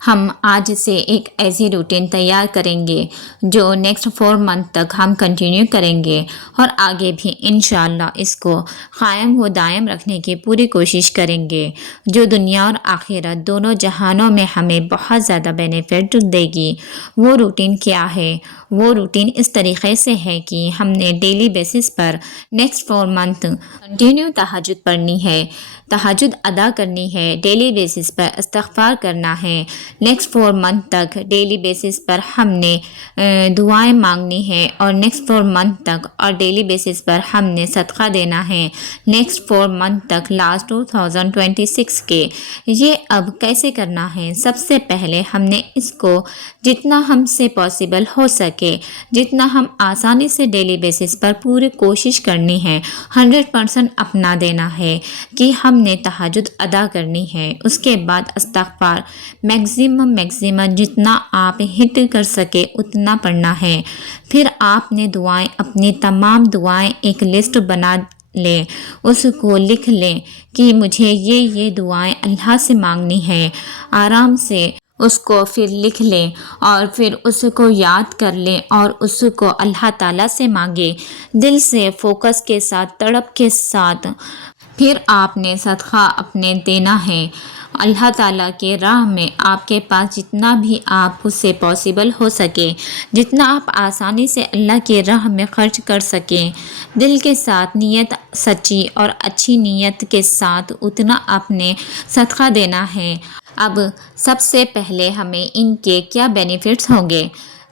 ہم آج سے ایک ایسی روٹین تیار کریں گے جو نیکسٹ 4 منتھ تک ہم کنٹینیو کریں گے اور آگے بھی انشاءاللہ اس کو قائم و دائم رکھنے کی پوری کوشش کریں گے، جو دنیا اور آخرت دونوں جہانوں میں ہمیں بہت زیادہ بینیفٹ دے گی۔ وہ روٹین کیا ہے؟ وہ روٹین اس طریقے سے ہے کہ ہم نے ڈیلی بیسس پر نیکسٹ 4 منتھ کنٹینیو تہجد پڑھنی ہے، تہجد ادا کرنی ہے، ڈیلی بیسس پر استغفار کرنا ہے۔ نیکسٹ 4 منتھ تک ڈیلی بیسس پر ہم نے دعائیں مانگنی ہے اور نیکسٹ 4 منتھ تک اور ڈیلی بیسس پر ہم نے صدقہ دینا ہے نیکسٹ 4 منتھ تک لاسٹ 2026 کے۔ یہ اب کیسے کرنا ہے؟ سب سے پہلے ہم نے اس کو جتنا ہم سے پاسبل ہو سکے، جتنا ہم آسانی سے ڈیلی بیسس پر پوری کوشش کرنی ہے، 100% اپنا دینا ہے کہ ہم نے تہجد ادا کرنی ہے۔ اس کے بعد استغفار میکزیمم جتنا آپ ہٹ کر سکے اتنا پڑھنا ہے۔ پھر آپ نے دعائیں، اپنی تمام دعائیں ایک لسٹ بنا لیں، اس کو لکھ لیں کہ مجھے یہ دعائیں اللہ سے مانگنی ہے۔ آرام سے اس کو پھر لکھ لیں اور پھر اس کو یاد کر لیں اور اس کو اللہ تعالیٰ سے مانگے، دل سے فوکس کے ساتھ، تڑپ کے ساتھ۔ پھر آپ نے صدقہ اپنے دینا ہے اللہ تعالیٰ کے راہ میں۔ آپ کے پاس جتنا بھی آپ سے پاسبل ہو سکے، جتنا آپ آسانی سے اللہ کے راہ میں خرچ کر سکیں، دل کے ساتھ، نیت سچی اور اچھی نیت کے ساتھ اتنا آپ نے صدقہ دینا ہے۔ اب سب سے پہلے ہمیں ان کے کیا بینیفٹس ہوں گے؟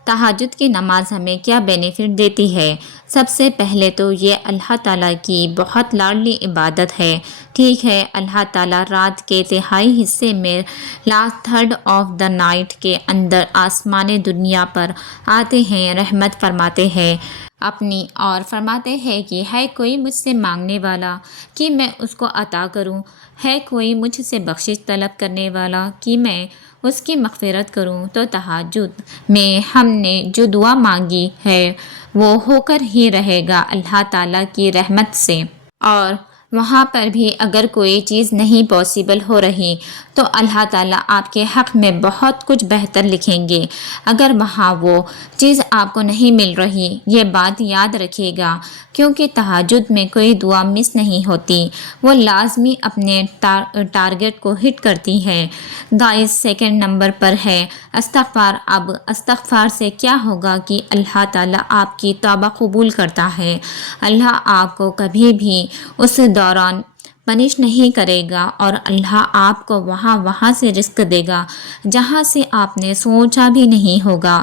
تہجد کی نماز ہمیں کیا بینیفٹ دیتی ہے؟ سب سے پہلے تو یہ اللہ تعالیٰ کی بہت لاڈلی عبادت ہے۔ ٹھیک ہے، اللہ تعالیٰ رات کے تہائی حصے میں last third of the night کے اندر آسمان دنیا پر آتے ہیں، رحمت فرماتے ہیں اپنی، اور فرماتے ہیں کہ ہے کوئی مجھ سے مانگنے والا کہ میں اس کو عطا کروں، ہے کوئی مجھ سے بخشش طلب کرنے والا کہ میں اس کی مغفرت کروں۔ تو تہجد میں ہم نے جو دعا مانگی ہے وہ ہو کر ہی رہے گا اللہ تعالیٰ کی رحمت سے۔ اور وہاں پر بھی اگر کوئی چیز نہیں پاسبل ہو رہی تو اللہ تعالیٰ آپ کے حق میں بہت کچھ بہتر لکھیں گے۔ اگر وہاں وہ چیز آپ کو نہیں مل رہی، یہ بات یاد رکھیے گا، کیونکہ تہجد میں کوئی دعا مس نہیں ہوتی، وہ لازمی اپنے ٹارگٹ کو ہٹ کرتی ہے۔ گائز، سیکنڈ نمبر پر ہے استغفار۔ اب استغفار سے کیا ہوگا کہ اللہ تعالیٰ آپ کی توبہ قبول کرتا ہے، اللہ آپ کو کبھی بھی اس دوران پنش نہیں کرے گا اور اللہ آپ کو وہاں سے رزق دے گا جہاں سے آپ نے سوچا بھی نہیں ہوگا،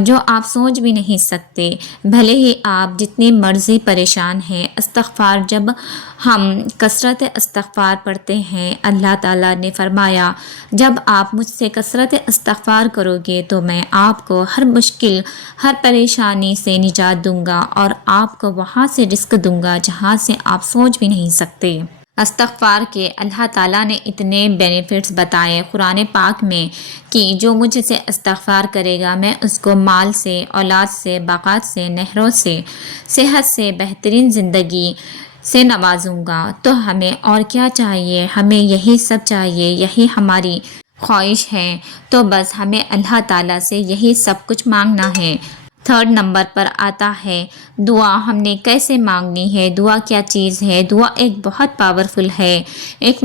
جو آپ سوچ بھی نہیں سکتے۔ بھلے ہی آپ جتنی مرضی پریشان ہیں، استغفار جب ہم کثرت استغفار پڑھتے ہیں، اللہ تعالیٰ نے فرمایا جب آپ مجھ سے کثرت استغفار کرو گے تو میں آپ کو ہر مشکل، ہر پریشانی سے نجات دوں گا اور آپ کو وہاں سے رزق دوں گا جہاں سے آپ سوچ بھی نہیں سکتے۔ استغفار کے اللہ تعالیٰ نے اتنے بینیفٹس بتائے قرآن پاک میں کہ جو مجھ سے استغفار کرے گا میں اس کو مال سے، اولاد سے، باغات سے، نہروں سے، صحت سے، بہترین زندگی سے نوازوں گا۔ تو ہمیں اور کیا چاہیے؟ ہمیں یہی سب چاہیے، یہی ہماری خواہش ہے، تو بس ہمیں اللہ تعالیٰ سے یہی سب کچھ مانگنا ہے۔ تھرڈ نمبر پر آتا ہے دعا ہم نے کیسے مانگنی ہے، دعا کیا چیز ہے؟ دعا ایک بہت پاورفل ہے، ایک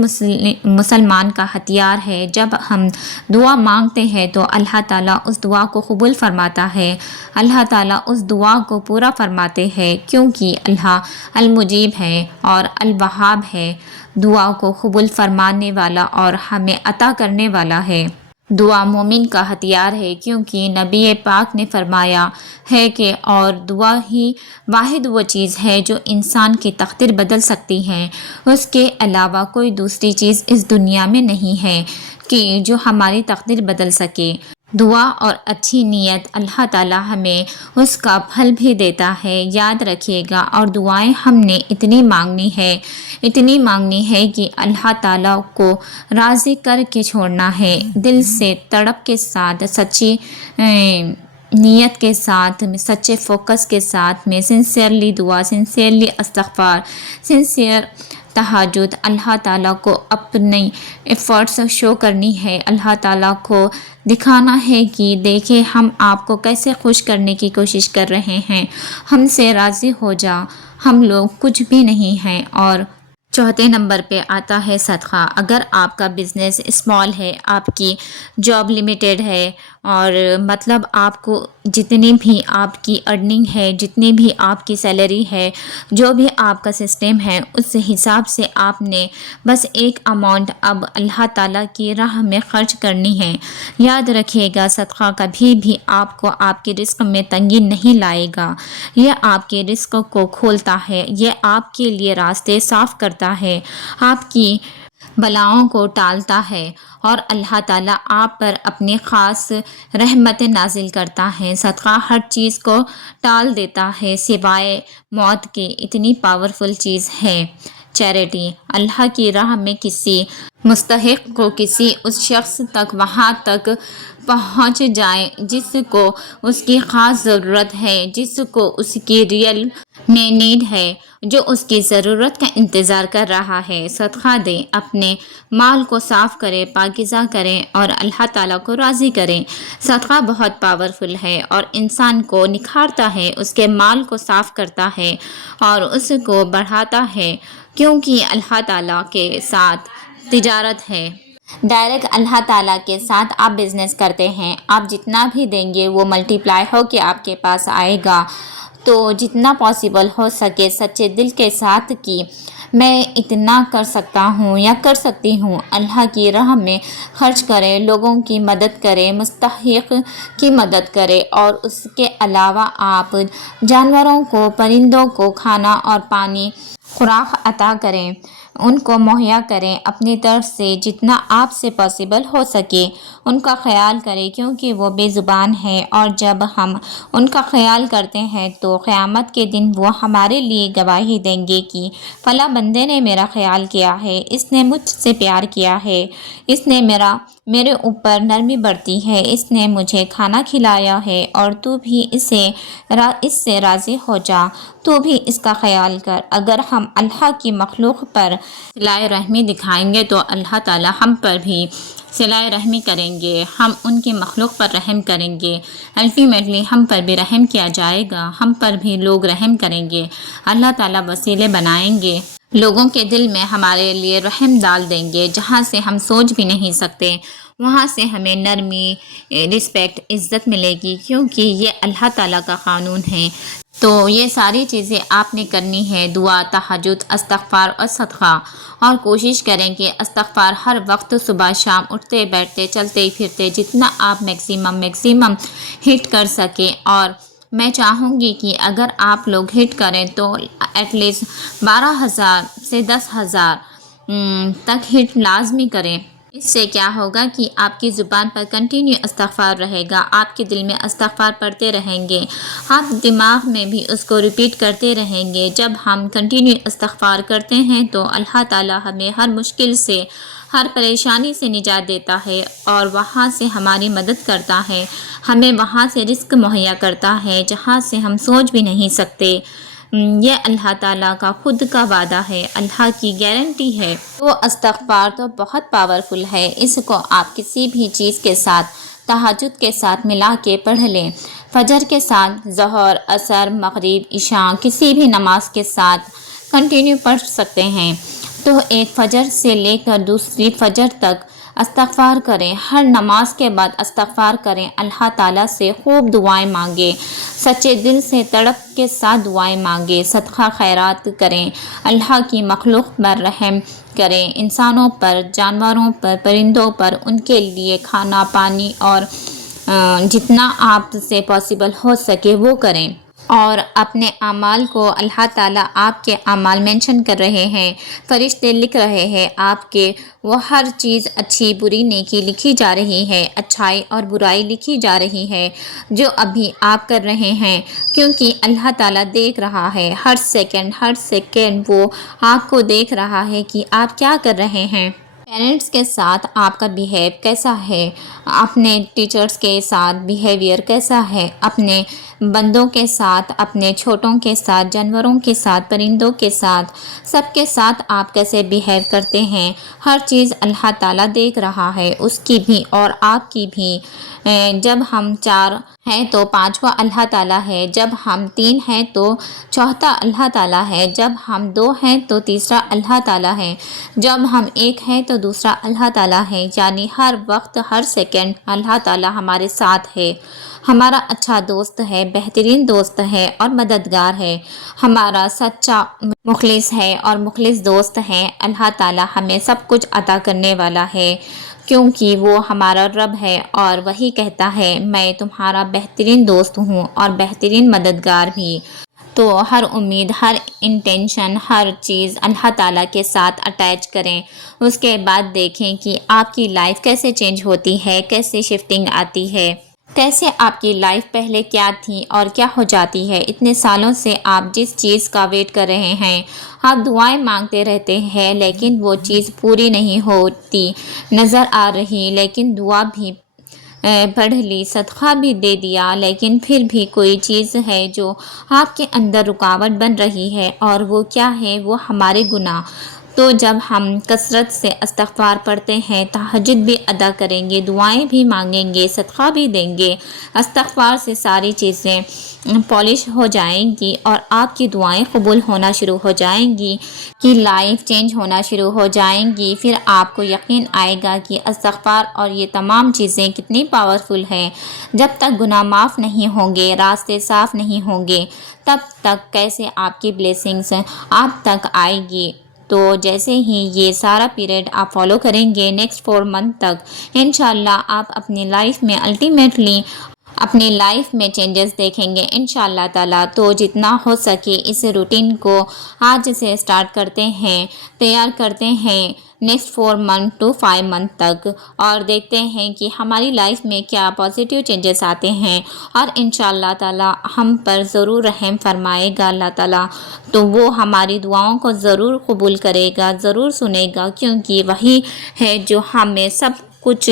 مسلمان کا ہتھیار ہے۔ جب ہم دعا مانگتے ہیں تو اللہ تعالیٰ اس دعا کو قبول فرماتا ہے، اللہ تعالیٰ اس دعا کو پورا فرماتے ہیں، کیونکہ اللہ المجیب ہے اور الوہاب ہے، دعا کو قبول فرمانے والا اور ہمیں عطا کرنے والا ہے۔ دعا مومن کا ہتھیار ہے، کیونکہ نبی پاک نے فرمایا ہے کہ اور دعا ہی واحد وہ چیز ہے جو انسان کی تقدیر بدل سکتی ہے، اس کے علاوہ کوئی دوسری چیز اس دنیا میں نہیں ہے کہ جو ہماری تقدیر بدل سکے۔ دعا اور اچھی نیت اللہ تعالیٰ ہمیں اس کا پھل بھی دیتا ہے، یاد رکھیے گا۔ اور دعائیں ہم نے اتنی مانگنی ہے کہ اللہ تعالیٰ کو راضی کر کے چھوڑنا ہے، دل سے، تڑپ کے ساتھ، سچی نیت کے ساتھ، سچے فوکس کے ساتھ میں سنسیئرلی دعا، سنسیئرلی استغفار، سنسیئر تہجد اللہ تعالیٰ کو اپنی ایفرٹس شو کرنی ہے، اللہ تعالیٰ کو دکھانا ہے کہ دیکھیں ہم آپ کو کیسے خوش کرنے کی کوشش کر رہے ہیں، ہم سے راضی ہو جا، ہم لوگ کچھ بھی نہیں ہیں۔ اور چوتھے نمبر پہ آتا ہے صدقہ۔ اگر آپ کا بزنس اسمال ہے، آپ کی جاب لمیٹیڈ ہے، اور مطلب آپ کو جتنی بھی آپ کی ارننگ ہے، جتنی بھی آپ کی سیلری ہے، جو بھی آپ کا سسٹم ہے، اس حساب سے آپ نے بس ایک اماؤنٹ اب اللہ تعالیٰ کی راہ میں خرچ کرنی ہے۔ یاد رکھیے گا صدقہ کبھی بھی آپ کو آپ کی رزق میں تنگی نہیں لائے گا، یہ آپ کے رزق کو کھولتا ہے، یہ آپ کے لیے راستے صاف کرتا ہے، آپ کی بلاؤں کو ٹالتا ہے، اور اللہ تعالیٰ آپ پر اپنی خاص رحمت نازل کرتا ہے۔ صدقہ ہر چیز کو ٹال دیتا ہے سوائے موت کے، اتنی پاورفل چیز ہے چیریٹی۔ اللہ کی راہ میں کسی مستحق کو کسی اس شخص تک وہاں تک پہنچ جائے جس کو اس کی خاص ضرورت ہے، جس کو اس کی ریئل میں نیڈ ہے، جو اس کی ضرورت کا انتظار کر رہا ہے۔ صدقہ دیں، اپنے مال کو صاف کریں، پاکیزہ کریں اور اللہ تعالیٰ کو راضی کریں۔ صدقہ بہت پاورفل ہے اور انسان کو نکھارتا ہے، اس کے مال کو صاف کرتا ہے اور اس کو بڑھاتا ہے، کیونکہ اللہ تعالیٰ کے ساتھ تجارت ہے۔ ڈائریکٹ اللہ تعالیٰ کے ساتھ آپ بزنس کرتے ہیں، آپ جتنا بھی دیں گے وہ ملٹی پلائی ہو کے آپ کے پاس آئے گا۔ تو جتنا پاسبل ہو سکے سچے دل کے ساتھ کہ میں اتنا کر سکتا ہوں یا کر سکتی ہوں، اللہ کی راہ میں خرچ کریں، لوگوں کی مدد کریں، مستحق کی مدد کریں، اور اس کے علاوہ آپ جانوروں کو، پرندوں کو کھانا اور پانی خوراک عطا کریں، ان کو مہیا کریں، اپنی طرف سے جتنا آپ سے پاسبل ہو سکے ان کا خیال کریں، کیونکہ وہ بے زبان ہے، اور جب ہم ان کا خیال کرتے ہیں تو قیامت کے دن وہ ہمارے لیے گواہی دیں گے کہ فلاں بندے نے میرا خیال کیا ہے، اس نے مجھ سے پیار کیا ہے، اس نے میرے اوپر نرمی برتی ہے، اس نے مجھے کھانا کھلایا ہے، اور تو بھی اس سے راضی ہو جا، تو بھی اس کا خیال کر۔ اگر ہم اللہ کی مخلوق پر صلہ رحمی دکھائیں گے تو اللہ تعالیٰ ہم پر بھی صلہ رحمی کریں گے، ہم ان کی مخلوق پر رحم کریں گے، الٹیمیٹلی ہم پر بھی رحم کیا جائے گا، ہم پر بھی لوگ رحم کریں گے، اللہ تعالیٰ وسیلے بنائیں گے، لوگوں کے دل میں ہمارے لیے رحم ڈال دیں گے، جہاں سے ہم سوچ بھی نہیں سکتے، وہاں سے ہمیں نرمی، رسپیکٹ، عزت ملے گی، کیونکہ یہ اللہ تعالیٰ کا قانون ہے۔ تو یہ ساری چیزیں آپ نے کرنی ہے، دعا، تہجد، استغفار اور صدقہ، اور کوشش کریں کہ استغفار ہر وقت صبح شام اٹھتے بیٹھتے چلتے پھرتے جتنا آپ میکسیمم ہٹ کر سکیں، اور میں چاہوں گی کہ اگر آپ لوگ ہٹ کریں تو ایٹ لیسٹ 12,000 سے 10,000 تک ہٹ لازمی کریں۔ اس سے کیا ہوگا کہ آپ کی زبان پر کنٹینیو استغفار رہے گا، آپ کے دل میں استغفار پڑھتے رہیں گے، آپ دماغ میں بھی اس کو ریپیٹ کرتے رہیں گے۔ جب ہم کنٹینیو استغفار کرتے ہیں تو اللہ تعالیٰ ہمیں ہر مشکل سے، ہر پریشانی سے نجات دیتا ہے، اور وہاں سے ہماری مدد کرتا ہے، ہمیں وہاں سے رزق مہیا کرتا ہے جہاں سے ہم سوچ بھی نہیں سکتے۔ یہ اللہ تعالیٰ کا خود کا وعدہ ہے، اللہ کی گارنٹی ہے۔ تو استغفار تو بہت پاورفل ہے، اس کو آپ کسی بھی چیز کے ساتھ، تہجد کے ساتھ ملا کے پڑھ لیں، فجر کے ساتھ، ظہر، عصر، مغرب، عشاء، کسی بھی نماز کے ساتھ کنٹینیو پڑھ سکتے ہیں۔ تو ایک فجر سے لے کر دوسری فجر تک استغفار کریں، ہر نماز کے بعد استغفار کریں، اللہ تعالیٰ سے خوب دعائیں مانگیں، سچے دل سے تڑپ کے ساتھ دعائیں مانگیں، صدقہ خیرات کریں، اللہ کی مخلوق پر رحم کریں، انسانوں پر، جانوروں پر، پرندوں پر، ان کے لیے کھانا پانی اور جتنا آپ سے پاسبل ہو سکے وہ کریں، اور اپنے اعمال کو اللہ تعالیٰ آپ کے اعمال مینشن کر رہے ہیں، فرشتے لکھ رہے ہیں آپ کے، وہ ہر چیز اچھی بری نیکی لکھی جا رہی ہے، اچھائی اور برائی لکھی جا رہی ہے جو ابھی آپ کر رہے ہیں، کیونکہ اللہ تعالیٰ دیکھ رہا ہے، ہر سیکنڈ وہ آپ کو دیکھ رہا ہے کہ آپ کیا کر رہے ہیں۔ پیرنٹس کے ساتھ آپ کا بیہیو کیسا ہے، اپنے ٹیچرز کے ساتھ بیہیویئر کیسا ہے، اپنے بندوں کے ساتھ، اپنے چھوٹوں کے ساتھ، جانوروں کے ساتھ، پرندوں کے ساتھ، سب کے ساتھ آپ کیسے بیہیو کرتے ہیں، ہر چیز اللہ تعالیٰ دیکھ رہا ہے، اس کی بھی اور آپ کی بھی۔ جب ہم 4 ہیں تو 5واں اللہ تعالیٰ ہے، جب ہم 3 ہیں تو چوتھا اللہ تعالیٰ ہے، جب ہم 2 ہیں تو تیسرا اللہ تعالیٰ ہے، جب ہم 1 ہیں تو دوسرا اللہ تعالیٰ ہے، یعنی ہر وقت ہر سیکنڈ اللہ تعالیٰ ہمارے ساتھ ہے، ہمارا اچھا دوست ہے، بہترین دوست ہے اور مددگار ہے، ہمارا سچا مخلص ہے اور مخلص دوست ہے۔ اللہ تعالیٰ ہمیں سب کچھ عطا کرنے والا ہے، کیونکہ وہ ہمارا رب ہے اور وہی کہتا ہے میں تمہارا بہترین دوست ہوں اور بہترین مددگار بھی۔ تو ہر امید، ہر انٹینشن، ہر چیز اللہ تعالیٰ کے ساتھ اٹیچ کریں، اس کے بعد دیکھیں کہ آپ کی لائف کیسے چینج ہوتی ہے، کیسے شفٹنگ آتی ہے، کیسے آپ کی لائف پہلے کیا تھی اور کیا ہو جاتی ہے۔ اتنے سالوں سے آپ جس چیز کا ویٹ کر رہے ہیں، آپ دعائیں مانگتے رہتے ہیں لیکن وہ چیز پوری نہیں ہوتی نظر آ رہی، لیکن دعا بھی پڑھ لی، صدقہ بھی دے دیا، لیکن پھر بھی کوئی چیز ہے جو آپ کے اندر رکاوٹ بن رہی ہے، اور وہ کیا ہے؟ وہ ہمارے گناہ۔ تو جب ہم کثرت سے استغفار پڑھتے ہیں، تہجد بھی ادا کریں گے، دعائیں بھی مانگیں گے، صدقہ بھی دیں گے، استغفار سے ساری چیزیں پالش ہو جائیں گی اور آپ کی دعائیں قبول ہونا شروع ہو جائیں گی، کہ لائف چینج ہونا شروع ہو جائیں گی۔ پھر آپ کو یقین آئے گا کہ استغفار اور یہ تمام چیزیں کتنی پاورفل ہیں۔ جب تک گناہ معاف نہیں ہوں گے، راستے صاف نہیں ہوں گے، تب تک کیسے آپ کی بلیسنگز آپ تک آئے گی۔ تو جیسے ہی یہ سارا پیریڈ آپ فالو کریں گے نیکسٹ 4 منتھ تک، انشاءاللہ آپ اپنی لائف میں الٹیمیٹلی اپنی لائف میں چینجز دیکھیں گے انشاءاللہ تعالیٰ۔ تو جتنا ہو سکے اس روٹین کو آج سے اسٹارٹ کرتے ہیں، تیار کرتے ہیں نیکسٹ 4 منتھ ٹو 5 منتھ تک، اور دیکھتے ہیں کہ ہماری لائف میں کیا پازیٹیو چینجز آتے ہیں، اور انشاءاللہ تعالیٰ ہم پر ضرور رحم فرمائے گا اللہ تعالیٰ۔ تو وہ ہماری دعاؤں کو ضرور قبول کرے گا، ضرور سنے گا، کیونکہ وہی ہے جو ہمیں سب کچھ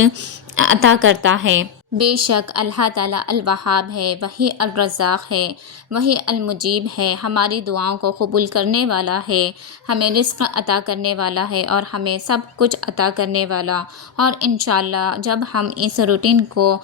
عطا کرتا ہے۔ بے شک اللہ تعالیٰ الوہاب ہے، وہی الرزاق ہے، وہی المجیب ہے، ہماری دعاؤں کو قبول کرنے والا ہے، ہمیں رزق عطا کرنے والا ہے اور ہمیں سب کچھ عطا کرنے والا۔ اور انشاءاللہ جب ہم اس روٹین کو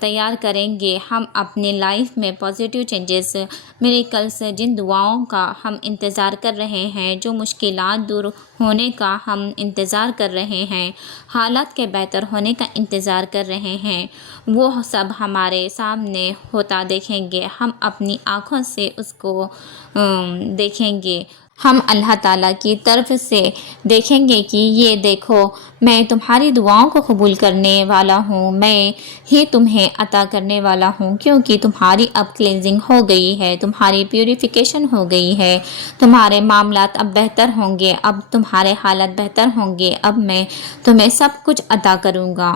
تیار کریں گے، ہم اپنی لائف میں پازیٹیو چینجز، میریکلز، جن دعاؤں کا ہم انتظار کر رہے ہیں، جو مشکلات دور ہونے کا ہم انتظار کر رہے ہیں، حالات کے بہتر ہونے کا انتظار کر رہے ہیں، وہ سب ہمارے سامنے ہوتا دیکھیں گے، ہم اپنی آنکھوں سے اس کو دیکھیں گے، ہم اللہ تعالیٰ کی طرف سے دیکھیں گے کہ یہ دیکھو میں تمہاری دعاؤں کو قبول کرنے والا ہوں، میں ہی تمہیں عطا کرنے والا ہوں، کیونکہ تمہاری اب کلینزنگ ہو گئی ہے، تمہاری پیوریفیکیشن ہو گئی ہے، تمہارے معاملات اب بہتر ہوں گے، اب تمہارے حالات بہتر ہوں گے، اب میں تمہیں سب کچھ عطا کروں گا۔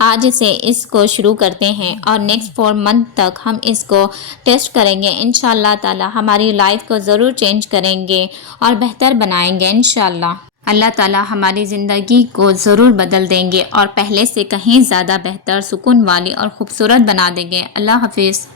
آج سے اس کو شروع کرتے ہیں اور نیکسٹ 4 منتھ تک ہم اس کو ٹیسٹ کریں گے، انشاءاللہ تعالیٰ ہماری لائف کو ضرور چینج کریں گے اور بہتر بنائیں گے انشاءاللہ۔ اللہ تعالیٰ ہماری زندگی کو ضرور بدل دیں گے اور پہلے سے کہیں زیادہ بہتر، سکون والی اور خوبصورت بنا دیں گے۔ اللہ حافظ۔